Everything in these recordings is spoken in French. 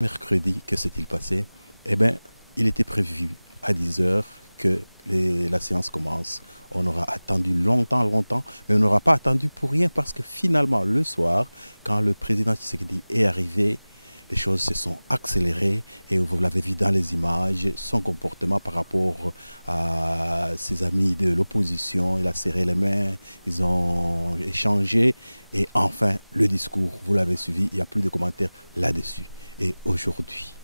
Mercredi, que s'est-il passé? Eh bien, il était prévu à 10 h que la séance commence. On aura attendu longtemps, mais on n'aura pas attendu pour rien parce que finalement, le soir, quand le président Tshisekedi est arrivé, les choses se sont accélérées et vous l'avez vu dans les images, son comportement par rapport à ses amis de l'opposition, il a serré les mains, ils ont échangé et enfin le discours, vous l'avez suivi, il n'y a plus de commentaires là-dessus. Et aujourd'hui,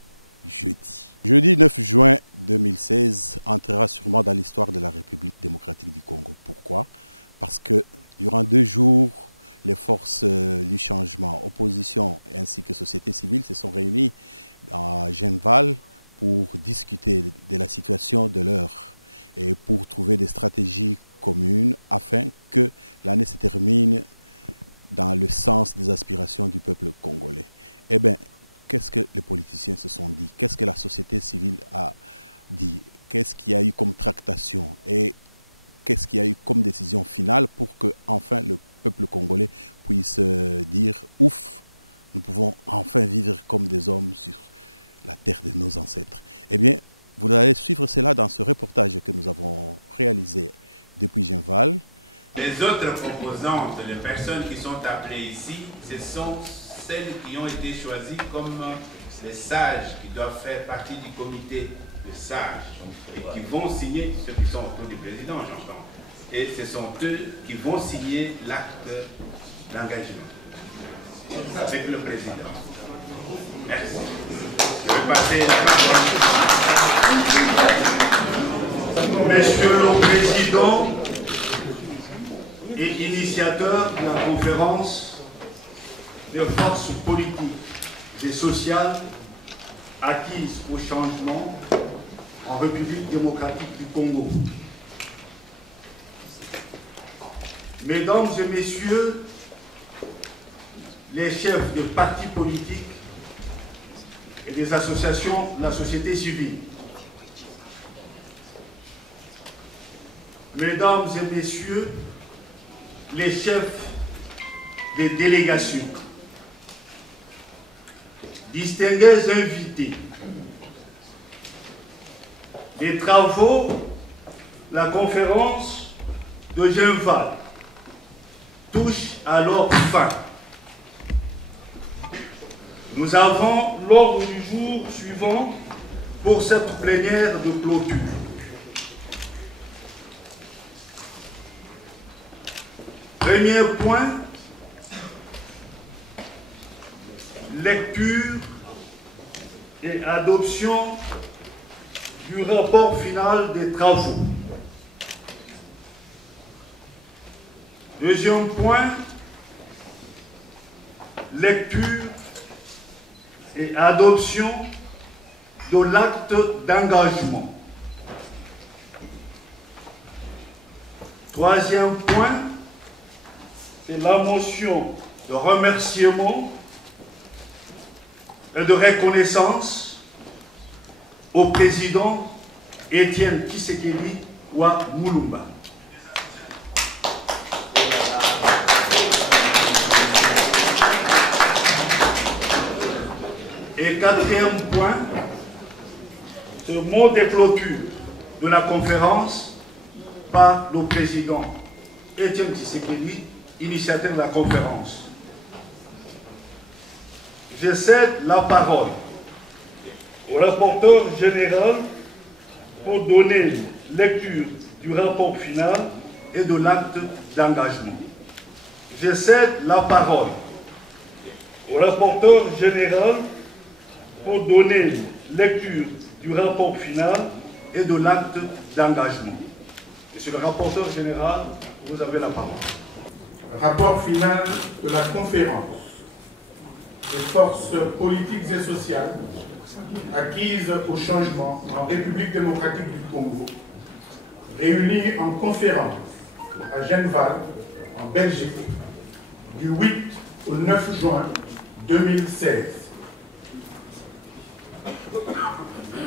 jeudi 9 juin 2016, entrera sûrement dans l'histoire de la République démocratique du Congo. Pourquoi? Parce que durant 2 jours, les forces du changement, opposition ainsi que société civile se sont réunies à Genval pour discuter de la situation de l'heure et pour trouver des stratégies communes afin que l'année se termine dans le sens des aspirations du peuple congolais. Eh bien, qu'est-ce que les politiciens se sont dit? Qu'est-ce que la société civile a dit? Qu'est-ce qu'il y a eu comme tractation? Et qu'est-ce qu'il y a eu comme décision finale pour que enfin le peuple congolais puisse dire « Ouf, nous pouvons enfin vivre comme des hommes sur la terre de nos ancêtres ». Eh bien, vous allez suivre cela dans ce reportage que nous avons réalisé depuis Genval. Les autres composantes, les personnes qui sont appelées ici, ce sont celles qui ont été choisies comme les sages qui doivent faire partie du comité de sages et qui vont signer, ceux qui sont autour du président, j'entends. Et ce sont eux qui vont signer l'acte d'engagement avec le président. Merci. Je vais passer la parole. Monsieur le Président et initiateur de la conférence des forces politiques et sociales acquises au changement en République démocratique du Congo. Mesdames et messieurs, les chefs de partis politiques et des associations de la société civile, mesdames et messieurs, les chefs des délégations, distingués invités, les travaux de la conférence de Genval touchent à leur fin. Nous avons l'ordre du jour suivant pour cette plénière de clôture. Premier point, lecture et adoption du rapport final des travaux. Deuxième point, lecture et adoption de l'acte d'engagement. Troisième point, c'est la motion de remerciement et de reconnaissance au président Étienne Tshisekedi wa Mulumba. Et quatrième point, ce mot de clôture de la conférence par le président Étienne Tshisekedi, initiateur de la conférence. Je cède la parole au rapporteur général pour donner lecture du rapport final et de l'acte d'engagement. Je cède la parole au rapporteur général pour donner lecture du rapport final et de l'acte d'engagement. Monsieur le rapporteur général, vous avez la parole. Rapport final de la conférence des forces politiques et sociales acquises au changement en République démocratique du Congo, réunies en conférence à Genval, en Belgique, du 8 au 9 juin 2016.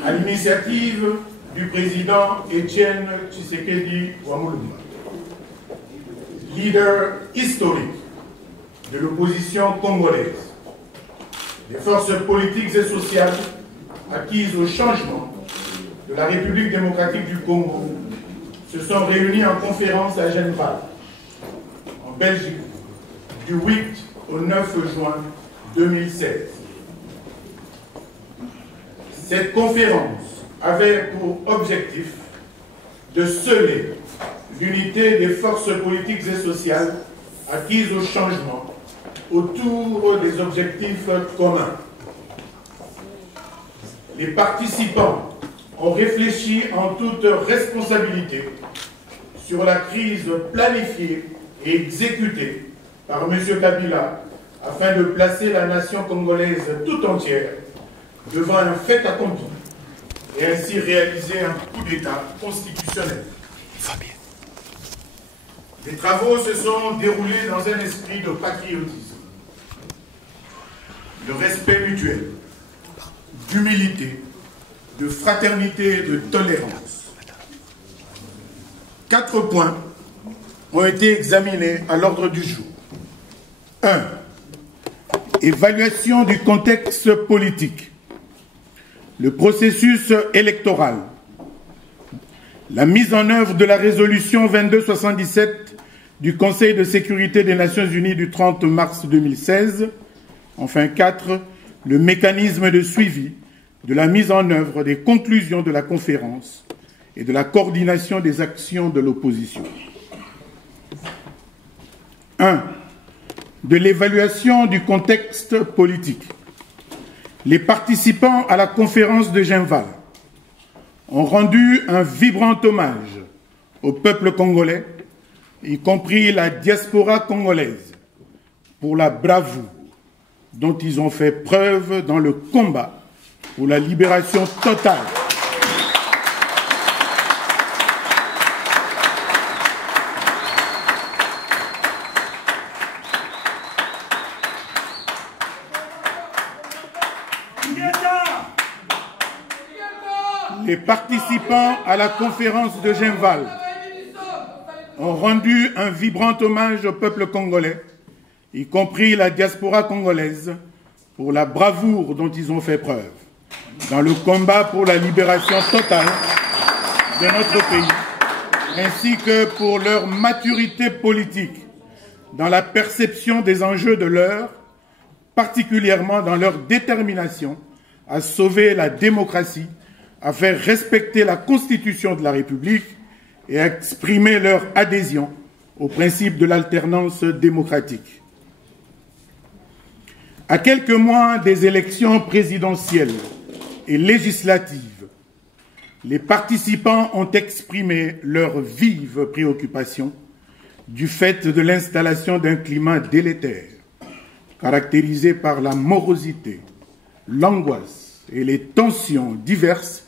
À l'initiative du président Étienne Tshisekedi wa Mulumba, leader historique de l'opposition congolaise, des forces politiques et sociales acquises au changement de la République démocratique du Congo se sont réunies en conférence à Genval, en Belgique, du 8 au 9 juin 2016. Cette conférence avait pour objectif de sceller l'unité des forces politiques et sociales acquises au changement autour des objectifs communs. Les participants ont réfléchi en toute responsabilité sur la crise planifiée et exécutée par M. Kabila afin de placer la nation congolaise tout entière devant un fait accompli et ainsi réaliser un coup d'État constitutionnel. Les travaux se sont déroulés dans un esprit de patriotisme, de respect mutuel, d'humilité, de fraternité et de tolérance. 4 points ont été examinés à l'ordre du jour. 1. Évaluation du contexte politique, le processus électoral, la mise en œuvre de la résolution 2277 du Conseil de sécurité des Nations Unies du 30 mars 2016. Enfin 4. Le mécanisme de suivi de la mise en œuvre des conclusions de la conférence et de la coordination des actions de l'opposition. 1. De l'évaluation du contexte politique. Les participants à la conférence de Genval ont rendu un vibrant hommage au peuple congolais, y compris la diaspora congolaise, pour la bravoure dont ils ont fait preuve dans le combat pour la libération totale Les participants à la conférence de Genval ont rendu un vibrant hommage au peuple congolais, y compris la diaspora congolaise, pour la bravoure dont ils ont fait preuve dans le combat pour la libération totale de notre pays, ainsi que pour leur maturité politique dans la perception des enjeux de l'heure, particulièrement dans leur détermination à sauver la démocratie, à faire respecter la Constitution de la République et à exprimer leur adhésion au principe de l'alternance démocratique. À quelques mois des élections présidentielles et législatives, les participants ont exprimé leur vive préoccupation du fait de l'installation d'un climat délétère, caractérisé par la morosité, l'angoisse et les tensions diverses,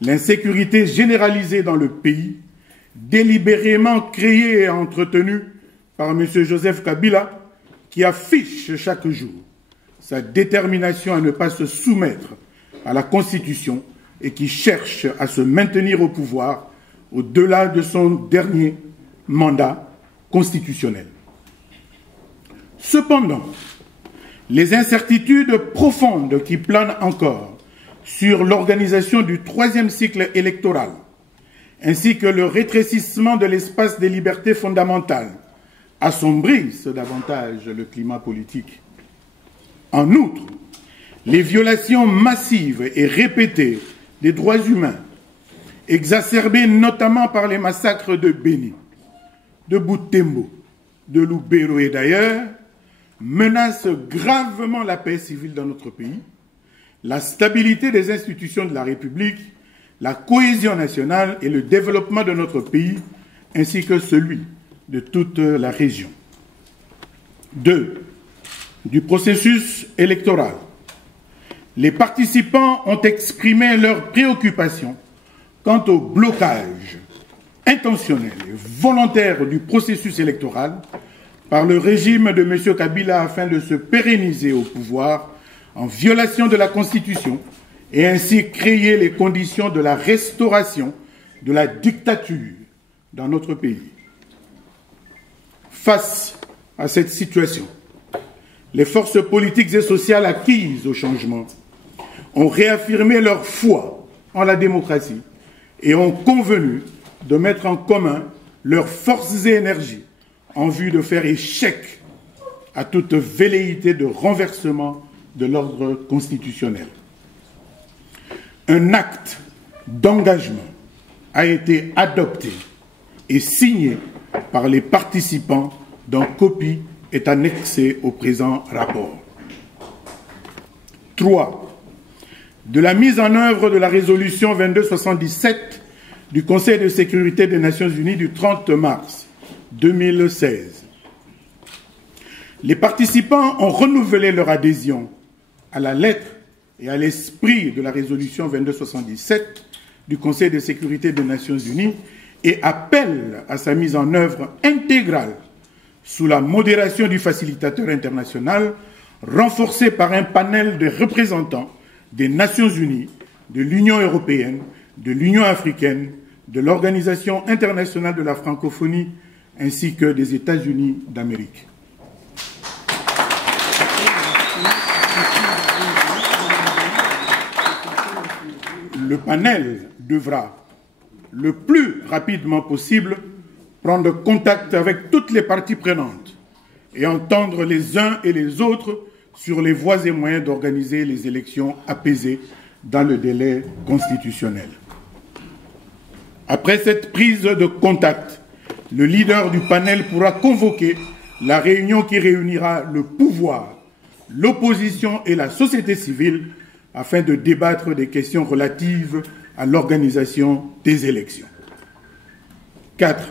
l'insécurité généralisée dans le pays, délibérément créée et entretenue par M. Joseph Kabila, qui affiche chaque jour sa détermination à ne pas se soumettre à la Constitution et qui cherche à se maintenir au pouvoir au-delà de son dernier mandat constitutionnel. Cependant, les incertitudes profondes qui planent encore sur l'organisation du 3e cycle électoral, ainsi que le rétrécissement de l'espace des libertés fondamentales, assombrissent davantage le climat politique. En outre, les violations massives et répétées des droits humains, exacerbées notamment par les massacres de Béni, de Butembo, de Lubero et d'ailleurs, menacent gravement la paix civile dans notre pays, la stabilité des institutions de la République, la cohésion nationale et le développement de notre pays, ainsi que celui de toute la région. 2. Du processus électoral. Les participants ont exprimé leurs préoccupations quant au blocage intentionnel et volontaire du processus électoral par le régime de M. Kabila afin de se pérenniser au pouvoir en violation de la Constitution et ainsi créer les conditions de la restauration de la dictature dans notre pays. Face à cette situation, les forces politiques et sociales acquises au changement ont réaffirmé leur foi en la démocratie et ont convenu de mettre en commun leurs forces et énergies en vue de faire échec à toute velléité de renversement de l'ordre constitutionnel. Un acte d'engagement a été adopté et signé par les participants dont copie est annexée au présent rapport. 3. De la mise en œuvre de la résolution 2277 du Conseil de sécurité des Nations Unies du 30 mars 2016. Les participants ont renouvelé leur adhésion à la lettre et à l'esprit de la résolution 2277 du Conseil de sécurité des Nations Unies et appellent à sa mise en œuvre intégrale sous la modération du facilitateur international, renforcé par un panel de représentants des Nations Unies, de l'Union européenne, de l'Union africaine, de l'Organisation internationale de la francophonie, ainsi que des États-Unis d'Amérique. Le panel devra, le plus rapidement possible, prendre contact avec toutes les parties prenantes et entendre les uns et les autres sur les voies et moyens d'organiser les élections apaisées dans le délai constitutionnel. Après cette prise de contact, le leader du panel pourra convoquer la réunion qui réunira le pouvoir, l'opposition et la société civile afin de débattre des questions relatives à l'organisation des élections. 4.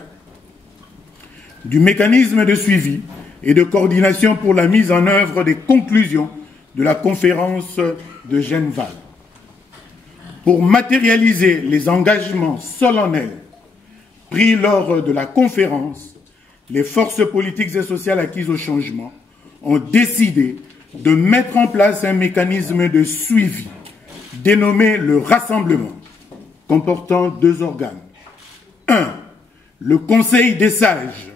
Du mécanisme de suivi et de coordination pour la mise en œuvre des conclusions de la conférence de Genval. Pour matérialiser les engagements solennels pris lors de la conférence, les forces politiques et sociales acquises au changement ont décidé de mettre en place un mécanisme de suivi dénommé le Rassemblement, comportant 2 organes. 1. Le Conseil des sages,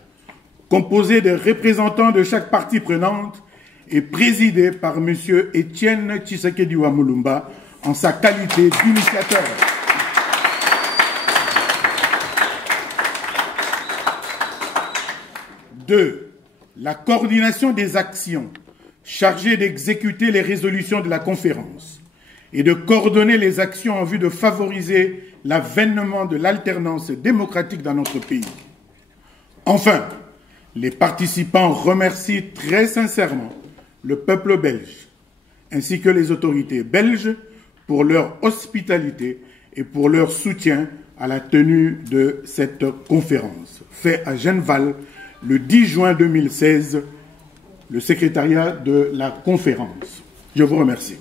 composé des représentants de chaque partie prenante et présidé par M. Etienne Tshisekedi Wamulumba en sa qualité d'initiateur. 2. La coordination des actions chargées d'exécuter les résolutions de la conférence et de coordonner les actions en vue de favoriser l'avènement de l'alternance démocratique dans notre pays. Enfin, les participants remercient très sincèrement le peuple belge ainsi que les autorités belges pour leur hospitalité et pour leur soutien à la tenue de cette conférence. Fait à Genval le 10 juin 2016, le secrétariat de la conférence. Je vous remercie.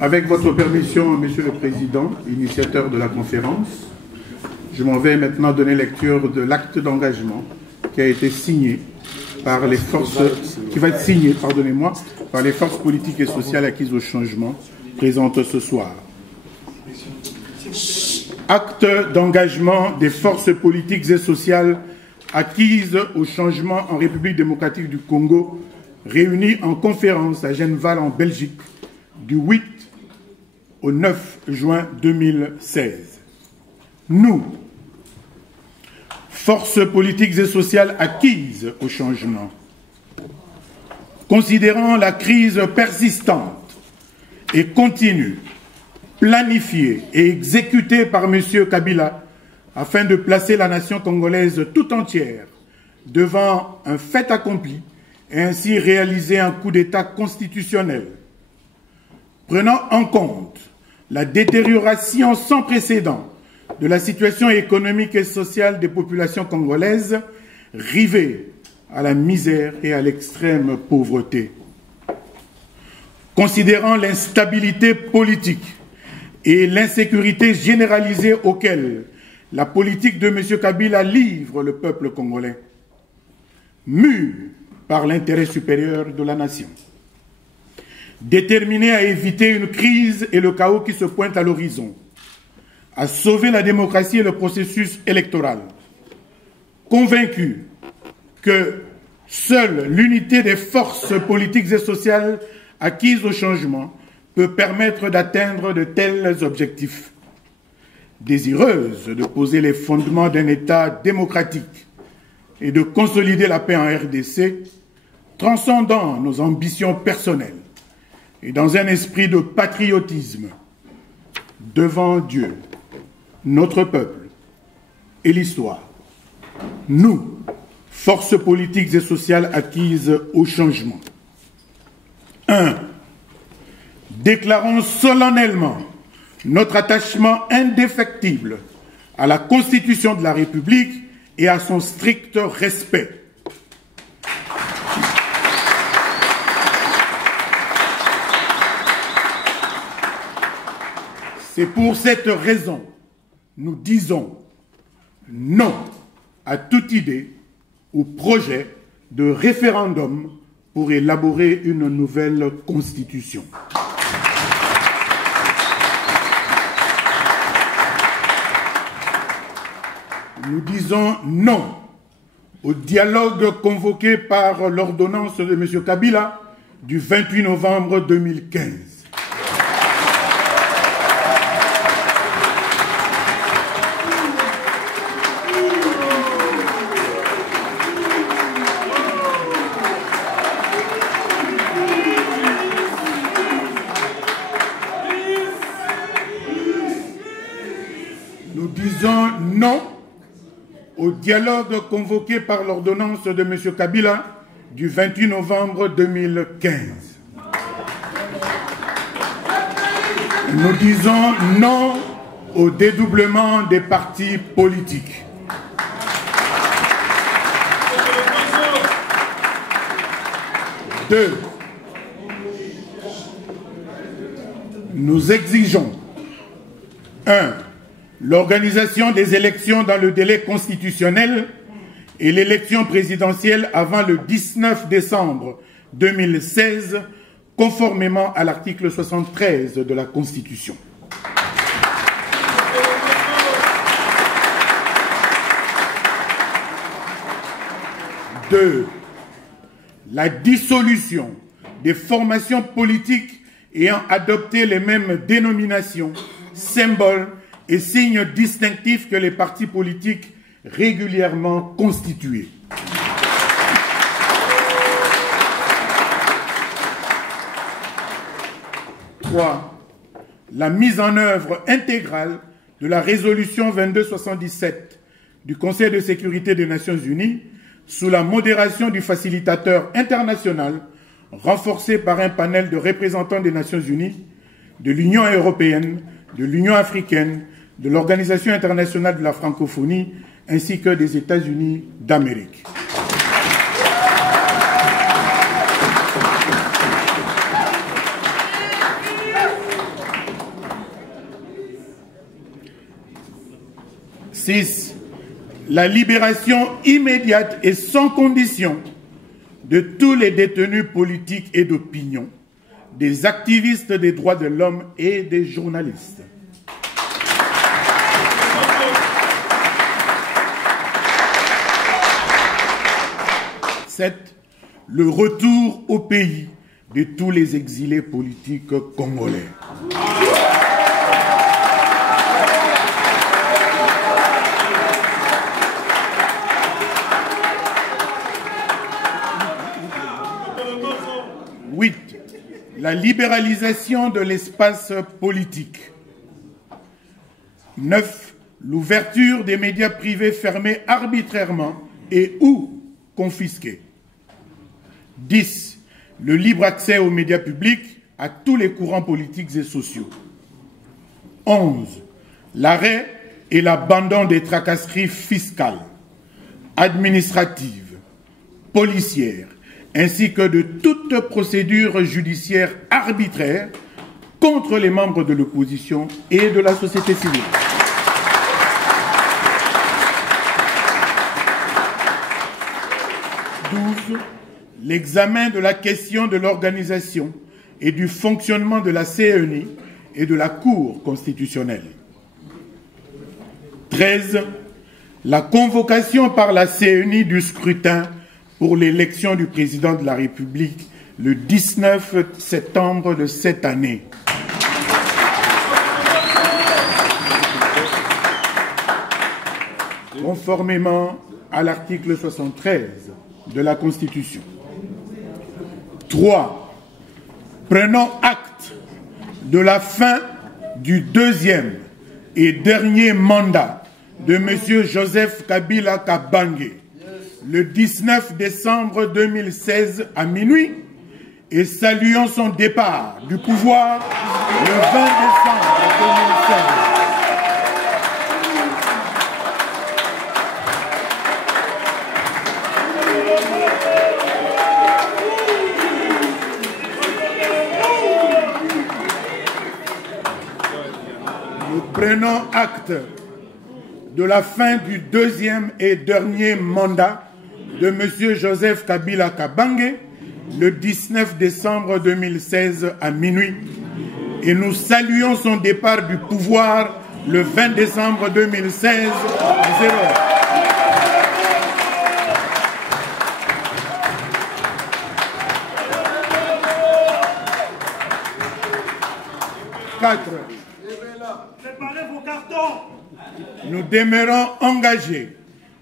Avec votre permission, Monsieur le Président, initiateur de la conférence, je m'en vais maintenant donner lecture de l'acte d'engagement qui a été signé par les forces, qui va être signé, pardonnez-moi, par les forces politiques et sociales acquises au changement présentes ce soir. Acte d'engagement des forces politiques et sociales acquises au changement en République démocratique du Congo, réunies en conférence à Genval en Belgique du 8 au 9 juin 2016. Nous, forces politiques et sociales acquises au changement, considérant la crise persistante et continue, planifiée et exécutée par M. Kabila afin de placer la nation congolaise tout entière devant un fait accompli et ainsi réaliser un coup d'État constitutionnel. Prenant en compte la détérioration sans précédent de la situation économique et sociale des populations congolaises, rivées à la misère et à l'extrême pauvreté. Considérant l'instabilité politique et l'insécurité généralisée auxquelles la politique de M. Kabila livre le peuple congolais, mu par l'intérêt supérieur de la nation. Déterminé à éviter une crise et le chaos qui se pointent à l'horizon, à sauver la démocratie et le processus électoral, convaincu que seule l'unité des forces politiques et sociales acquises au changement peut permettre d'atteindre de tels objectifs. Désireuse de poser les fondements d'un État démocratique et de consolider la paix en RDC, transcendant nos ambitions personnelles et dans un esprit de patriotisme, devant Dieu, notre peuple et l'histoire, nous, forces politiques et sociales acquises au changement. 1. Déclarons solennellement notre attachement indéfectible à la Constitution de la République et à son strict respect. C'est pour cette raison, nous disons non à toute idée ou projet de référendum pour élaborer une nouvelle constitution. Nous disons non au dialogue convoqué par l'ordonnance de M. Kabila du 28 novembre 2015. Nous disons non au dialogue convoqué par l'ordonnance de M. Kabila du 28 novembre 2015. Nous disons non au dédoublement des partis politiques. Deux, nous exigeons 1. L'organisation des élections dans le délai constitutionnel et l'élection présidentielle avant le 19 décembre 2016, conformément à l'article 73 de la Constitution. 2. La dissolution des formations politiques ayant adopté les mêmes dénominations, symboles et signes distinctifs que les partis politiques régulièrement constitués. 3. La mise en œuvre intégrale de la résolution 2277 du Conseil de sécurité des Nations Unies sous la modération du facilitateur international renforcé par un panel de représentants des Nations Unies, de l'Union européenne, de l'Union africaine, de l'Organisation internationale de la francophonie, ainsi que des États-Unis d'Amérique. Six, la libération immédiate et sans condition de tous les détenus politiques et d'opinion, des activistes des droits de l'homme et des journalistes. 7. Le retour au pays de tous les exilés politiques congolais. La libéralisation de l'espace politique. 9. L'ouverture des médias privés fermés arbitrairement et ou confisqués. 10. Le libre accès aux médias publics à tous les courants politiques et sociaux. 11. L'arrêt et l'abandon des tracasseries fiscales, administratives, policières, ainsi que de toute procédure judiciaire arbitraire contre les membres de l'opposition et de la société civile. 12. L'examen de la question de l'organisation et du fonctionnement de la CENI et de la Cour constitutionnelle. 13, la convocation par la CNI du scrutin pour l'élection du président de la République le 19 septembre de cette année. Conformément à l'article 73 de la Constitution. 3. Prenons acte de la fin du deuxième et dernier mandat de M. Joseph Kabila Kabange le 19 décembre 2016 à minuit et saluons son départ du pouvoir le 20 décembre 2016. Nous prenons acte de la fin du deuxième et dernier mandat de M. Joseph Kabila Kabange le 19 décembre 2016 à minuit et nous saluons son départ du pouvoir le 20 décembre 2016 à 0 heure. Préparez vos cartons. Nous demeurons engagés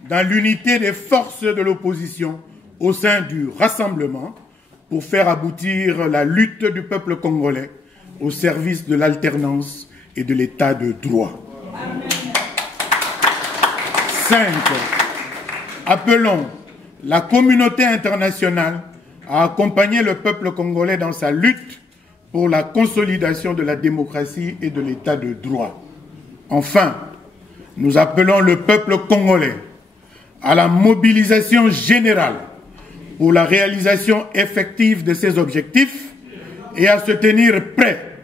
dans l'unité des forces de l'opposition au sein du Rassemblement pour faire aboutir la lutte du peuple congolais au service de l'alternance et de l'état de droit. 5. Appelons la communauté internationale à accompagner le peuple congolais dans sa lutte pour la consolidation de la démocratie et de l'état de droit. Enfin, nous appelons le peuple congolais à la mobilisation générale pour la réalisation effective de ses objectifs et à se tenir prêt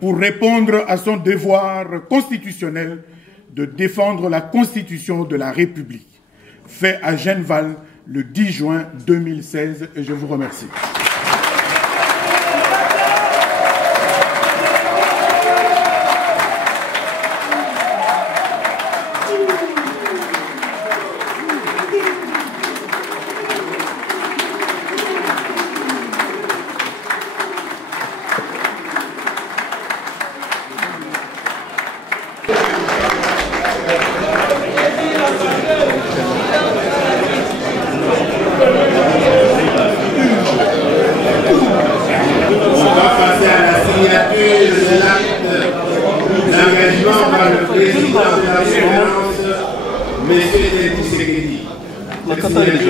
pour répondre à son devoir constitutionnel de défendre la Constitution de la République. Fait à Genval le 10 juin 2016 et je vous remercie.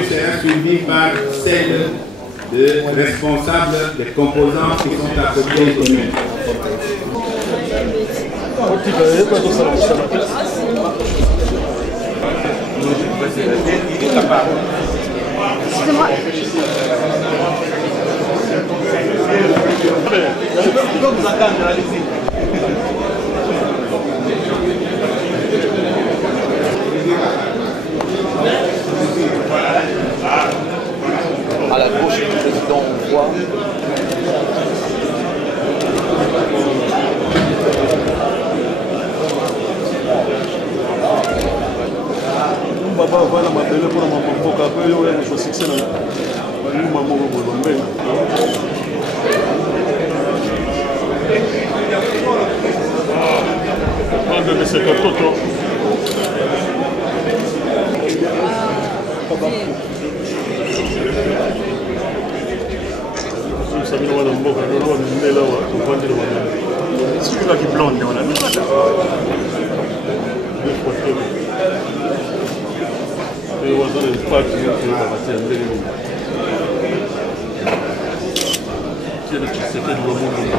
Sera suivi par celle de responsables des composants qui sont à côté de nous. Baba wana mabele pour mboka ko yo ya succès na yuma moko bo mbenga bande de ce toto si sabino wana mboka na wana mbela wa tupande na wana si tu as qui blonde on a deux fois et was on impact in Babati and Benjamin. Tiene que se quede no mundo.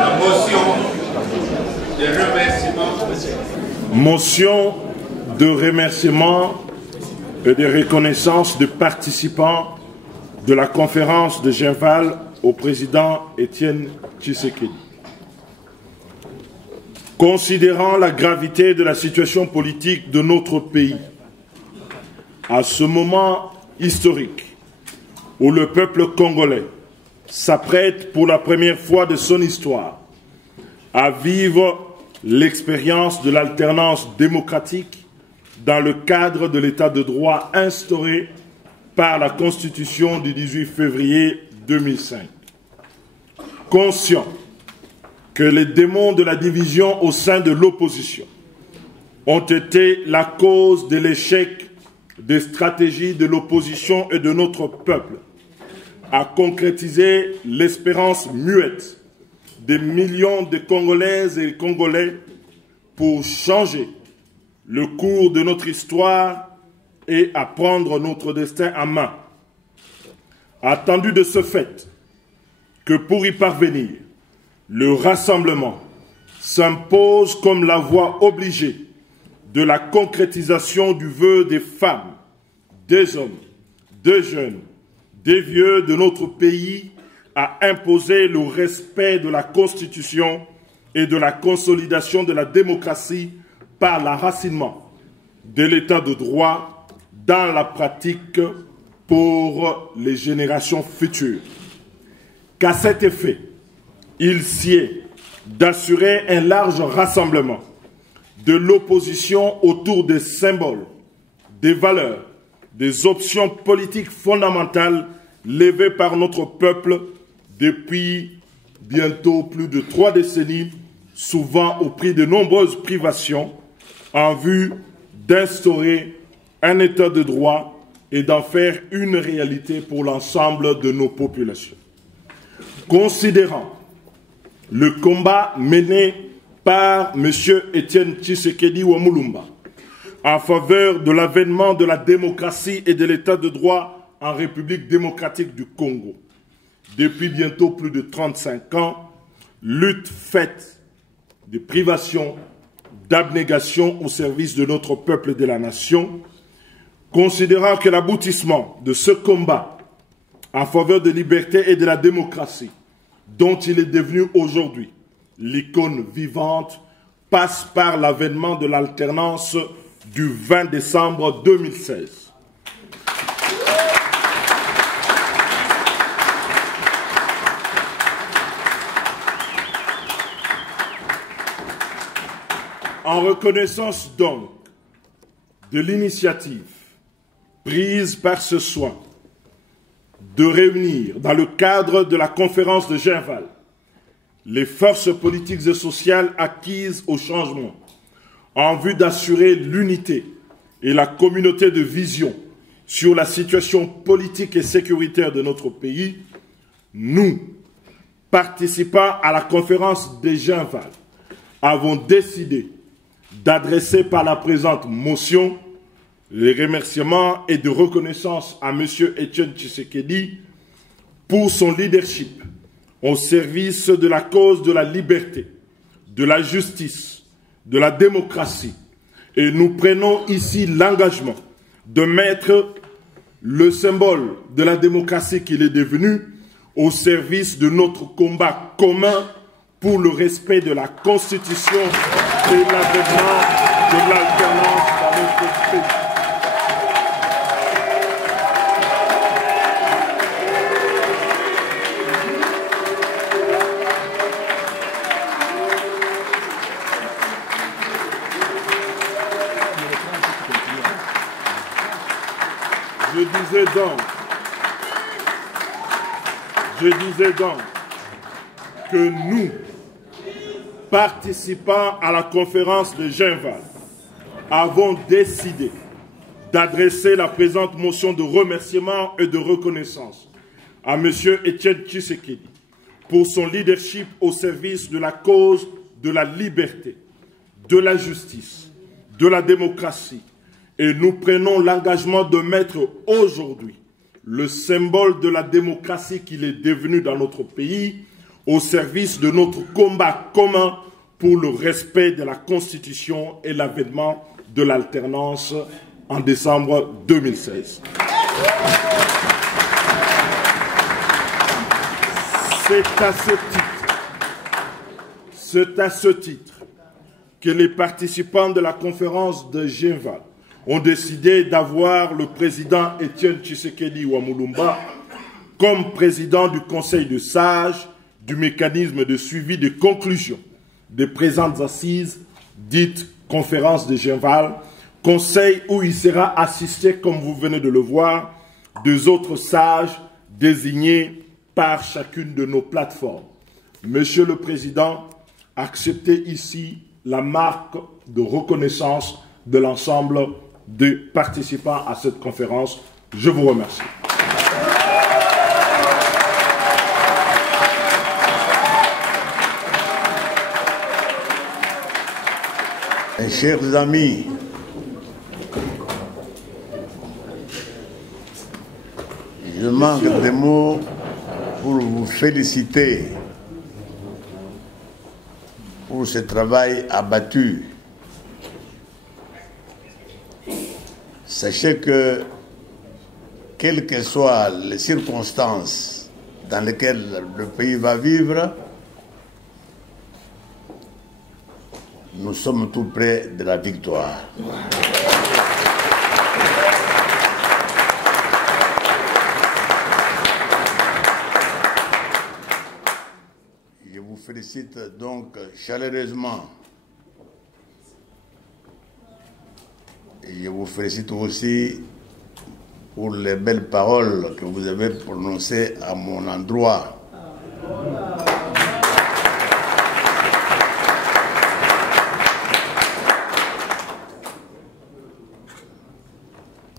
La motion de remerciement Motion de remerciement et de reconnaissance des participants de la conférence de Genval au président Étienne Tshisekedi. Considérant la gravité de la situation politique de notre pays, à ce moment historique où le peuple congolais s'apprête pour la première fois de son histoire à vivre l'expérience de l'alternance démocratique dans le cadre de l'état de droit instauré par la Constitution du 18 février 2005. Conscient que les démons de la division au sein de l'opposition ont été la cause de l'échec des stratégies de l'opposition et de notre peuple à concrétiser l'espérance muette des millions de Congolaises et Congolais pour changer le cours de notre histoire et à prendre notre destin en main. Attendu de ce fait que pour y parvenir, le rassemblement s'impose comme la voie obligée de la concrétisation du vœu des femmes, des hommes, des jeunes, des vieux de notre pays à imposer le respect de la Constitution et de la consolidation de la démocratie par l'enracinement de l'état de droit dans la pratique pour les générations futures. Qu'à cet effet, il sied d'assurer un large rassemblement de l'opposition autour des symboles, des valeurs, des options politiques fondamentales levées par notre peuple depuis bientôt plus de 3 décennies, souvent au prix de nombreuses privations, en vue d'instaurer un état de droit et d'en faire une réalité pour l'ensemble de nos populations. Considérant le combat mené par M. Étienne Tshisekedi Wamulumba en faveur de l'avènement de la démocratie et de l'état de droit en République démocratique du Congo, depuis bientôt plus de 35 ans, lutte faite de privation, d'abnégation au service de notre peuple et de la nation, considérant que l'aboutissement de ce combat en faveur de liberté et de la démocratie, dont il est devenu aujourd'hui l'icône vivante, passe par l'avènement de l'alternance du 20 décembre 2016. En reconnaissance donc de l'initiative prise par ce soin de réunir dans le cadre de la conférence de Genval les forces politiques et sociales acquises au changement en vue d'assurer l'unité et la communauté de vision sur la situation politique et sécuritaire de notre pays, nous, participants à la conférence de Genval, avons décidé d'adresser par la présente motion les remerciements et de reconnaissance à M. Étienne Tshisekedi pour son leadership au service de la cause de la liberté, de la justice, de la démocratie. Et nous prenons ici l'engagement de mettre le symbole de la démocratie qu'il est devenu au service de notre combat commun pour le respect de la Constitution et l'avènement de l'alternance dans notre pays. Je disais donc que nous, participants à la conférence de Genval, avons décidé d'adresser la présente motion de remerciement et de reconnaissance à M. Étienne Tshisekedi pour son leadership au service de la cause de la liberté, de la justice, de la démocratie. Et nous prenons l'engagement de mettre aujourd'hui le symbole de la démocratie qu'il est devenu dans notre pays au service de notre combat commun pour le respect de la Constitution et l'avènement de l'alternance en décembre 2016. C'est à ce titre que les participants de la conférence de Genval ont décidé d'avoir le président Étienne Tshisekedi Wamulumba comme président du Conseil de sages du mécanisme de suivi de conclusion des présentes assises dites conférence de Genval, conseil où il sera assisté, comme vous venez de le voir, deux autres sages désignés par chacune de nos plateformes. Monsieur le Président, acceptez ici la marque de reconnaissance de l'ensemble des participants à cette conférence. Je vous remercie. Mes chers amis, je manque de mots pour vous féliciter pour ce travail abattu. Sachez que, quelles que soient les circonstances dans lesquelles le pays va vivre, nous sommes tout près de la victoire. Je vous félicite donc chaleureusement. Et je vous félicite aussi pour les belles paroles que vous avez prononcées à mon endroit.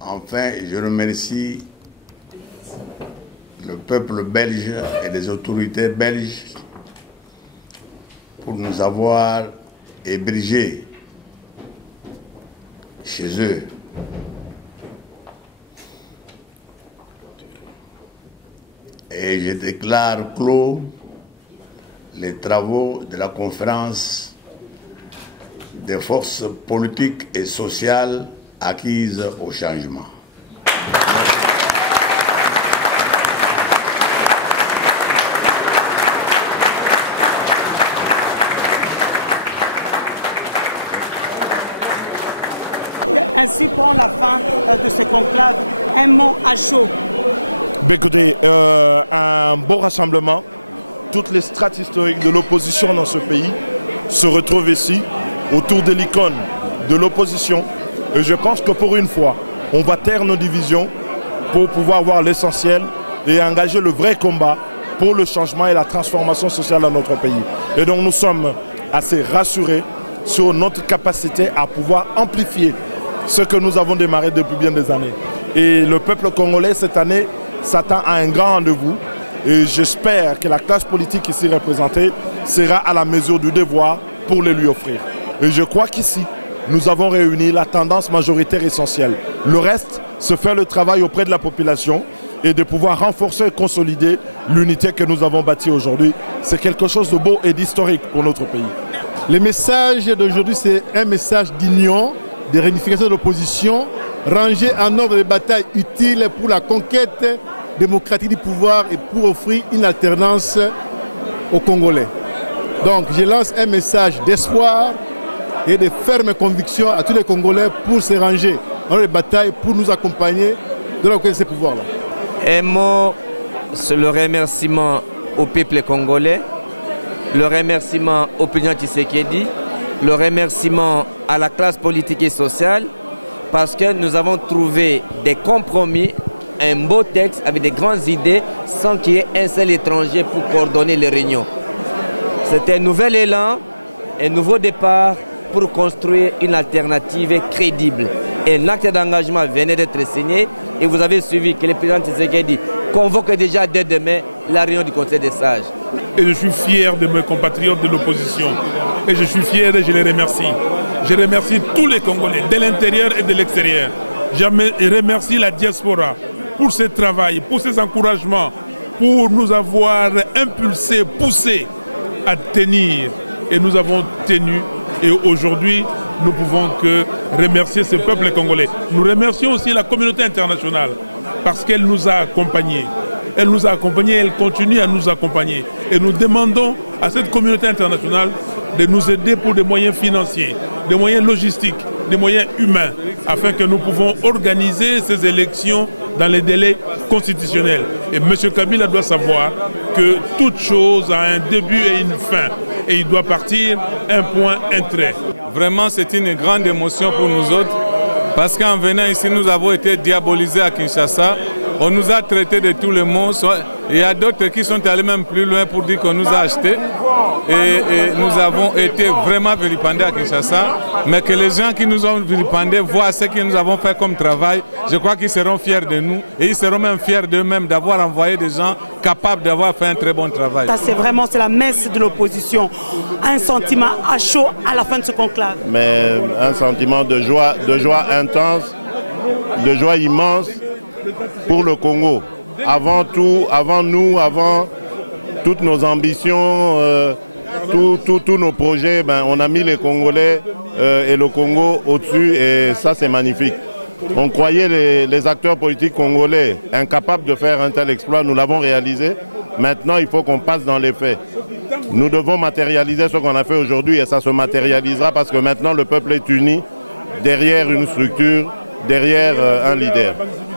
Enfin, je remercie le peuple belge et les autorités belges pour nous avoir hébergés chez eux. Et je déclare clos les travaux de la conférence des forces politiques et sociales acquises au changement. Ainsi prend la fin de ce conclave. Un mot à chaud. Écoutez, un beau rassemblement. Toutes les strates historiques de l'opposition dans ce pays se retrouvent ici, autour de l'icône de l'opposition. Et je pense que pour une fois, on va taire nos divisions pour pouvoir voir l'essentiel et engager le vrai combat pour le changement et la transformation sociale dans notre pays. Et donc nous sommes assez rassurés sur notre capacité à pouvoir amplifier ce que nous avons démarré depuis bien des années. Et le peuple congolais cette année s'attend à un grand rendez-vous et j'espère que la classe politique ici représentée sera à la mesure du devoir pour le lui offrir. Et je crois qu'ici, nous avons réuni la tendance majoritaire essentielle. Le reste, c'est faire le travail auprès de la population et de pouvoir renforcer et consolider l'unité que nous avons bâtie aujourd'hui. C'est quelque chose de beau et d'historique pour notre pays. Le message d'aujourd'hui, c'est un message d'union, de réunification de l'opposition, rangé en ordre de bataille utile pour la conquête démocratique du pouvoir et pour offrir une alternance aux Congolais. Donc je lance un message d'espoir et de ferme conviction à tous les Congolais pour se ranger en ordre de bataille, pour nous accompagner dans la conquête de ces pouvoirs-là. Un mot sur le remerciement au peuple congolais, le remerciement au président Tshisekedi, le remerciement à la classe politique et sociale, parce que nous avons trouvé des compromis, un beau texte avec des grandes idées, sans qu'il y ait un seul étranger pour coordonner les réunions. C'est un nouvel élan, un nouveau départ pour construire une alternative crédible. Et un acte d'engagement venait d'être signé et vous avez suivi que le président Tshisekedi convoque déjà dès demain la réunion du Conseil des sages. Et je suis fier de mes compatriotes de l'opposition. Et je suis fier et je les remercie. Je remercie tous les Congolais, de l'intérieur et de l'extérieur. Je remercie la diaspora pour ce travail, pour ces encouragements, pour nous avoir impulsés, poussés à tenir et nous avons tenu. Et aujourd'hui, nous pouvons que remercier ce peuple congolais. Nous remercions aussi la communauté internationale parce qu'elle nous a accompagnés. Elle nous a accompagnés, elle continue à nous accompagner. Et nous demandons à cette communauté internationale de nous aider pour des moyens financiers, des moyens logistiques, des moyens humains, afin que nous pouvons organiser ces élections dans les délais constitutionnels. Et M. Kabila doit savoir que toute chose a un début et une fin. Et il doit partir un point, un trait. Vraiment, c'est une grande émotion pour nous autres, parce qu'en venant ici, nous avons été diabolisés à Kinshasa. On nous a traités de tous les mots. Il y a d'autres qui sont allés même plus loin pour dire qu'on nous a achetés. Et nous avons été vraiment vilipendés à Kinshasa. Mais que les gens qui nous ont vilipendés voient ce que nous avons fait comme travail, je crois qu'ils seront fiers de nous. Et ils seront même fiers d'eux-mêmes d'avoir envoyé des gens capables d'avoir fait un très bon travail. Ça, c'est la messe de l'opposition. Un sentiment à chaud à la fin de ce conclave. Mais un sentiment de joie intense, de joie immense pour le Congo. Avant tout, avant nous, avant toutes nos ambitions, tous nos projets, on a mis les Congolais et le Congo au-dessus, et ça c'est magnifique. On croyait les acteurs politiques congolais incapables de faire un tel exploit, nous l'avons réalisé. Maintenant il faut qu'on passe dans les faits. Nous devons matérialiser ce qu'on a fait aujourd'hui, et ça se matérialisera parce que maintenant le peuple est uni derrière une structure, derrière un leader.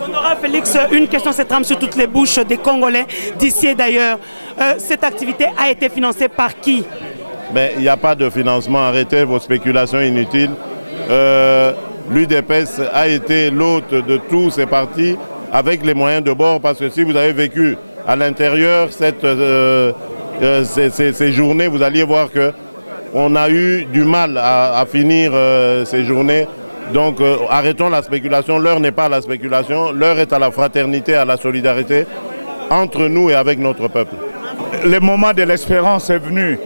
Honorable Félix, une question se trame sur toutes les bouches des Congolais, d'ici et d'ailleurs. Cette activité a été financée par qui? Il n'y a pas de financement, arrêtez vos spéculations inutiles. L'UDPS a été l'hôte de tous ces partis avec les moyens de bord, parce que si vous avez vécu à l'intérieur ces journées, vous alliez voir qu'on a eu du mal à finir ces journées. Donc arrêtons la spéculation, l'heure n'est pas à la spéculation, l'heure est à la fraternité, à la solidarité entre nous et avec notre peuple. Le moment de l'espérance est venu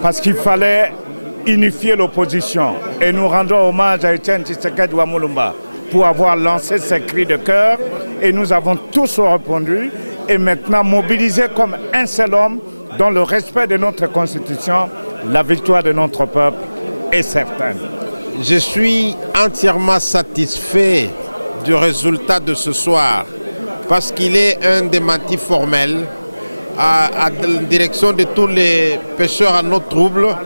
parce qu'il fallait unifier l'opposition, et nous rendons hommage à Etienne Tshisekedi Mulumba pour avoir lancé ces cris de cœur, et nous avons tous répondu, et maintenant mobilisés comme un seul homme dans le respect de notre constitution, la victoire de notre peuple est certaine. Je suis entièrement satisfait du résultat de ce soir parce qu'il est un démenti formel à la direction de tous les pêcheurs à nos troubles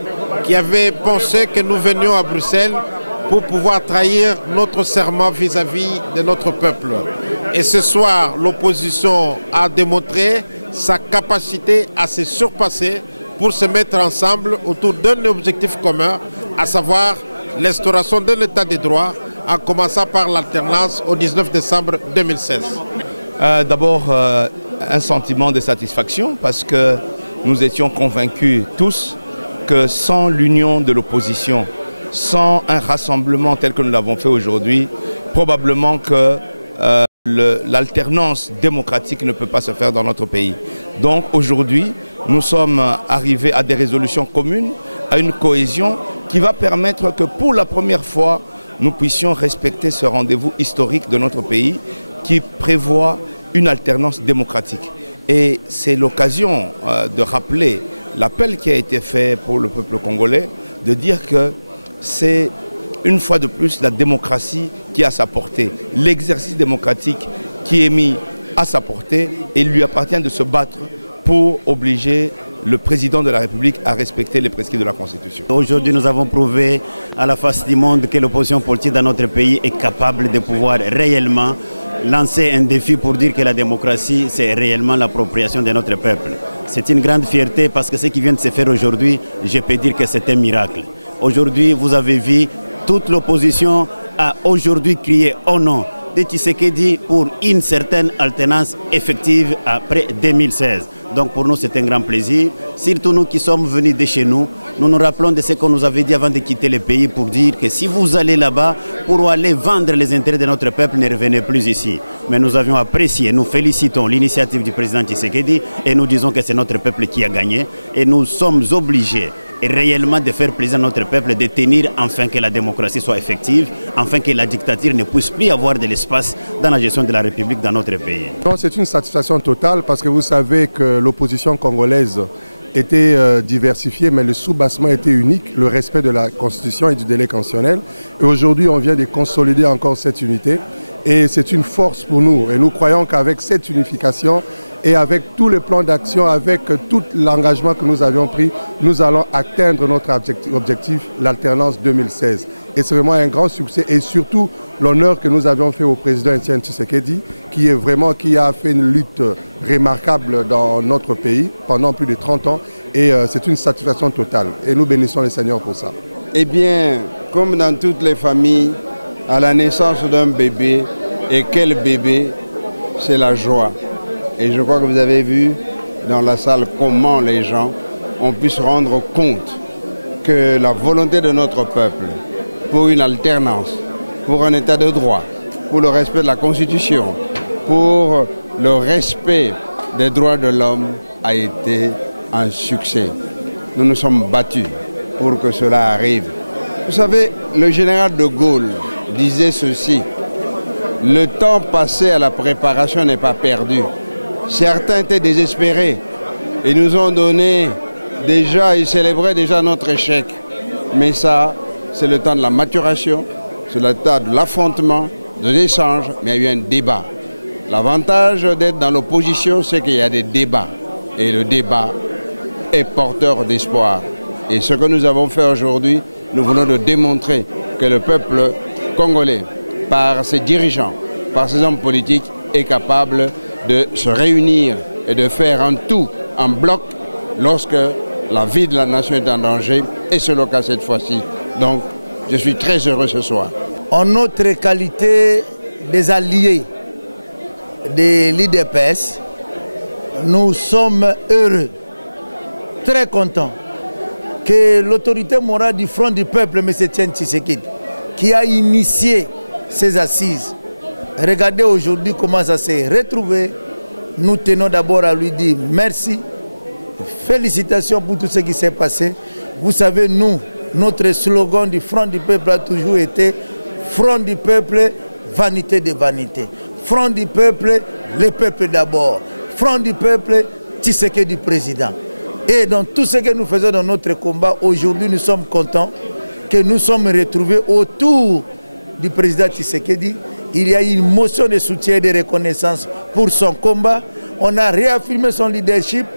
qui avaient pensé que nous venions à Bruxelles pour pouvoir trahir notre serment vis-à-vis de notre peuple. Et ce soir, l'opposition a démontré sa capacité à se surpasser pour se mettre ensemble autour d'un objectif commun, à savoir l'instauration de l'état de droit, en commençant par l'alternance au 19 décembre 2016. D'abord, un sentiment de satisfaction parce que nous étions convaincus tous que sans l'union de l'opposition, sans un rassemblement tel que nous l'avons fait aujourd'hui, probablement que l'alternance démocratique ne peut pas se faire dans notre pays. Donc aujourd'hui, nous sommes arrivés à des résolutions communes, à une cohésion qui va permettre que pour la première fois, nous puissions respecter ce rendez-vous historique de notre pays qui prévoit une alternance démocratique. Et c'est l'occasion de rappeler l'appel qui a été fait pour le peuple congolais, de dire que c'est une fois de plus la démocratie qui a sa portée, l'exercice démocratique qui est mis à sa portée, et il lui appartient de se battre pour obliger le président de la République à respecter les prescrits de la Constitution. Aujourd'hui, nous avons prouvé à la face du monde que l'opposition politique dans notre pays est capable de pouvoir réellement lancer un défi pour dire que la démocratie, c'est réellement l'appropriation de notre peuple. C'est une grande fierté parce que ce qui vient de se faire aujourd'hui, je peux dire que c'est un miracle. Aujourd'hui, vous avez vu, toute l'opposition a aujourd'hui crié au nom de Tshisekedi pour une certaine alternance effective après 2016. Donc pour nous, c'est un grand plaisir. Surtout nous qui sommes venus de chez nous, nous nous rappelons de ce qu'on nous avait dit avant de quitter le pays pour dire que si vous allez là-bas pour aller vendre les intérêts de notre peuple, ne revenez plus ici. Mais nous avions apprécié, nous félicitons l'initiative du président Tshisekedi et nous disons que c'est notre peuple qui a gagné. Et nous sommes obligés réellement de faire plaisir à notre peuple, de tenir enfin que la démocratie soit effective, enfin que la dictature ne puisse plus avoir de l'espace dans la gestion de la République dans notre pays. C'est une satisfaction totale parce que vous savez que l'opposition congolaise était diversifié, mais le soubassement était unique, le respect de la Constitution et du délai constitutionnel. Et aujourd'hui, on vient de consolider encore cette unité. Et c'est une force pour nous. Et nous croyons qu'avec cette unification et avec tous les plans d'action, avec tout l'engagement que nous avions pris, nous allons atteindre notre objectif, l'alternance 2016. Et c'est vraiment un grand succès et surtout l'honneur que nous avions fait au président Etienne Tshisekedi, qui a fait une lutte remarquable dans notre pays pendant plus de 30 ans. Et c'est une satisfaction totale. Et nous bénissons le Seigneur pour ça. Eh bien, comme dans toutes les familles, à la naissance d'un bébé, et quel bébé, c'est la joie. Et je crois que vous avez vu dans la salle comment les gens ont pu se rendre compte que la volonté de notre peuple pour une alternance, pour un état de droit, pour le respect de la Constitution, pour le respect des droits de l'homme a été un succès. Nous nous sommes battus pour que cela arrive. Vous savez, le général de Gaulle disait ceci: le temps passé à la préparation n'est pas perdu. Certains étaient désespérés et nous ont donné déjà, ils célébraient déjà notre échec. Mais ça, c'est le temps de la maturation, c'est le temps de l'affrontement, de l'échange, mais il y a eu un débat. L'avantage d'être dans l'opposition, c'est qu'il y a des débats. Et le débat est porteur d'espoir. Et ce que nous avons fait aujourd'hui, nous voulons le démontrer que le peuple congolais, par ses dirigeants, par ses hommes politiques, est capable de se réunir et de faire un tout, en bloc, lorsque la vie de la nation est en danger, et c'est le cas cette fois-ci. Donc, je suis très heureux ce soir. En notre qualité des alliés de l'IDPS, nous sommes heureux, très contents que l'autorité morale du Front du Peuple, M. Etienne Tshisekedi, qui a initié ces assises, regardez aujourd'hui comment ça s'est retrouvé. Nous tenons d'abord à lui dire merci, félicitations pour tout ce qui s'est passé. Vous savez, nous, notre slogan du Front du Peuple a toujours été Front du Peuple, vanité de vanité. Front du Peuple, le peuple d'abord. Front du Peuple, Tshisekedi président. Et dans tout ce que nous faisons dans notre combat, aujourd'hui nous sommes contents que nous sommes retrouvés autour du président Tshisekedi. Il y a une motion de soutien et de reconnaissance pour son combat. On a réaffirmé son leadership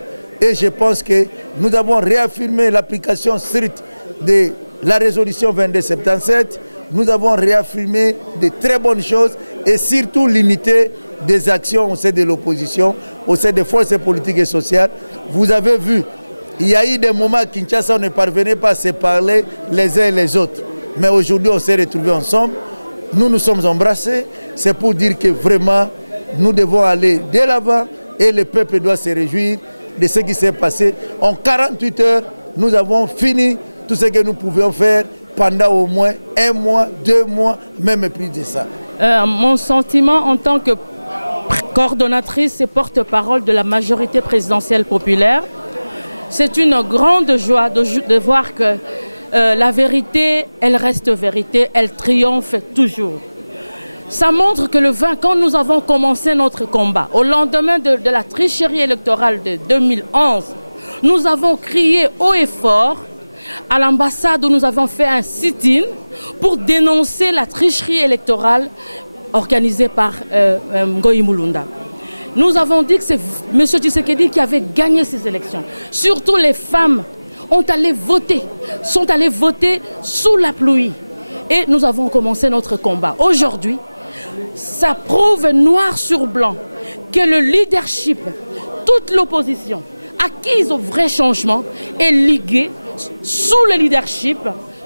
et je pense que nous avons réaffirmé l'application stricte de la résolution 2277. Nous avons réaffirmé de très bonnes choses et surtout l'unité des actions au sein de l'opposition, au sein des forces politiques et sociales. Vous avez vu, il y a eu des moments à Kinshasa, on ne parvenait pas à se parler les uns et les autres. Mais aujourd'hui, on s'est retrouvés ensemble. Nous nous sommes embrassés. C'est pour dire que vraiment, nous devons aller de l'avant et le peuple doit se réjouir de ce qui s'est passé. En 48 heures, nous avons fini tout ce que nous pouvions faire pendant au moins 1 mois, 2 mois, même plus de ça. Mon sentiment en tant que coordonnatrice et porte-parole de la majorité présidentielle populaire, c'est une grande joie de voir que la vérité, elle reste vérité, elle triomphe toujours. Ça montre que le 20, quand nous avons commencé notre combat, au lendemain de la tricherie électorale de 2011, nous avons crié haut et fort à l'ambassade où nous avons fait un sit-in pour dénoncer la tricherie électorale organisée par Ngoï Mulunda. Nous avons dit que c'est M. Tshisekedi qui avait gagné ces élections. Surtout les femmes sont allées voter sous la pluie. Et nous avons commencé notre combat. Aujourd'hui, ça prouve noir sur blanc que le leadership, toute l'opposition, acquise au vrai changement, est liguée sous le leadership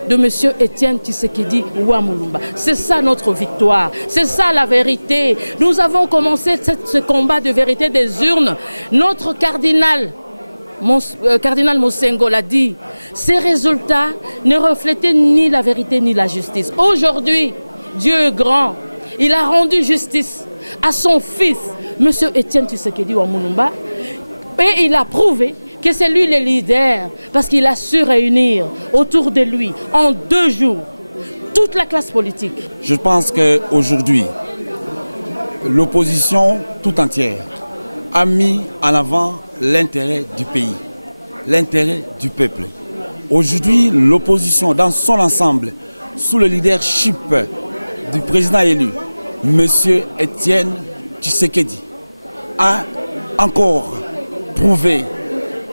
de M. Etienne Tshisekedi Ouamulumba. C'est ça notre victoire, c'est ça la vérité. Nous avons commencé ce combat de vérité des urnes. Notre cardinal Mosengo l'a dit, ces résultats ne reflétaient ni la vérité ni la justice. Aujourd'hui, Dieu est grand, il a rendu justice à son fils, M. Etienne Tshisekedi Ouamulumba, et il a prouvé que c'est lui le leader, parce qu'il a su réunir autour de lui, en 2 jours, toute la classe politique. Je pense qu'aujourd'hui, l'opposition tout entière a mis en avant l'intérêt du pays. l'intérêt du peuple. Aujourd'hui, l'opposition dans son ensemble, sous le leadership du président élu, M. Étienne Tshisekedi, a encore prouvé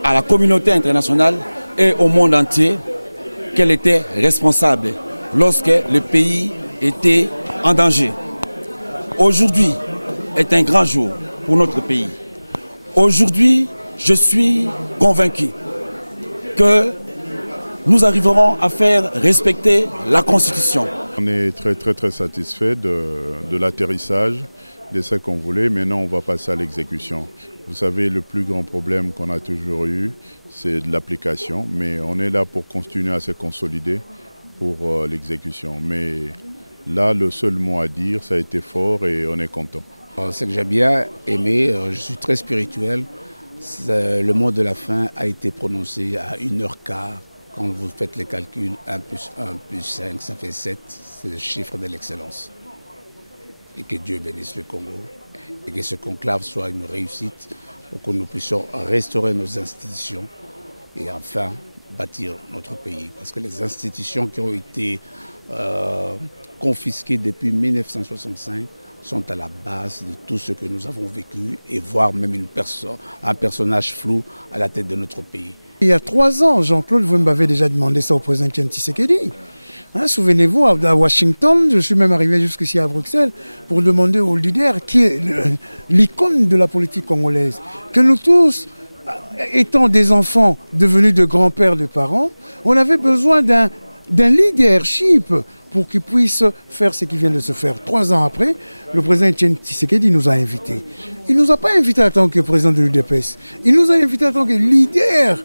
à la communauté internationale et au monde entier qu'elle était responsable lorsque le pays était en danger. Aujourd'hui est un grand jour pour notre pays. Aujourd'hui, je suis convaincu que nous arriverons à faire respecter la Constitution. On est très satisfait de l'atterrissage de ce qu'on voulait. Maintenant, on va passer à l'exécution. Vous savez, le plus grand problème qu'on a toujours eu, c'est de l'application. Mais on est là pour continuer à se consolider pour l'exécution. Mais là, le seul mot à dire, ça a été fort et on est content. Ce que j'ai bien aimé, je suis très spirituel. Le mot de la fin a été prononcé à 1h15. Quand vous faites les calculs, 1 plus 1 plus 5, ça fait 7. C'est le chiffre de l'excellence. Et que Dieu bénisse le Congo. Et que ce conclave soit une réussite pour que nous puissions restaurer nos institutions et enfin bâtir notre pays. Parce que les institutions qui ont été confisquées depuis 1965 sont à la base de tout ce que nous avons vécu et voire même un personnage flou à la tête de notre pays. Il y a 3 ans, Jean-Claude, vous m'avez déjà demandé ça au président Étienne Tshisekedi. Hein, souvenez-vous, à Washington, je suis même arrivé jusqu'ici à Bruxelles pour demander au leader qui est l'icône de la politique congolaise, que nous tous, étant des enfants devenus de grands-pères, de parents, on avait besoin d'un leadership pour qu'il puisse faire ce qui vient de se faire. 3 ans après, le président Étienne Tshisekedi nous a invités. Il ne nous a pas invités en tant que président de l'UDPS. Il nous a invités en tant que leader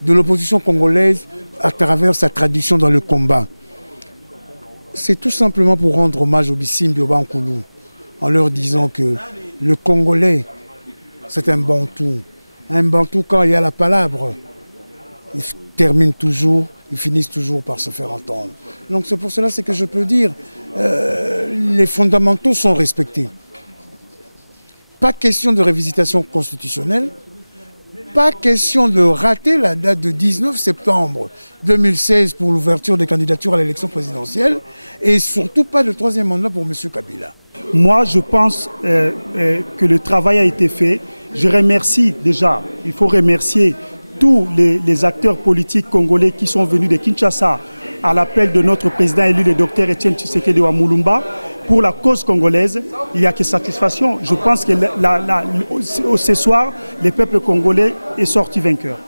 de l'opposition congolaise à travers sa tradition dans le combat. C'est tout simplement pour rendre hommage au Bissimbi, au Bankoulou, en leur disant que le Congolais, c'est un Bantou. Un Bantou, quand il y a la palabre, il termine toujours, ils finissent toujours par se faire entendre. Donc c'est pour cela que je peux dire, les fondamentaux sont respectés. Pas question de révisitation constitutionnelle, pas question de rater la date de 19 septembre 2016 pour l'ouverture des candidatures à l'élection présidentielle et surtout pas de 3e mandat pour M. Kabila. Moi, je pense que le travail a été fait. Je remercie déjà, il faut remercier tous les acteurs politiques congolais qui sont venus de Kinshasa à l'appel de notre président élu, le docteur Étienne Tshisekedi wa Mulumba. Pour la cause congolaise, il n'y a que satisfaction. Je pense que ce soir, le peuple congolais est sorti vainqueur.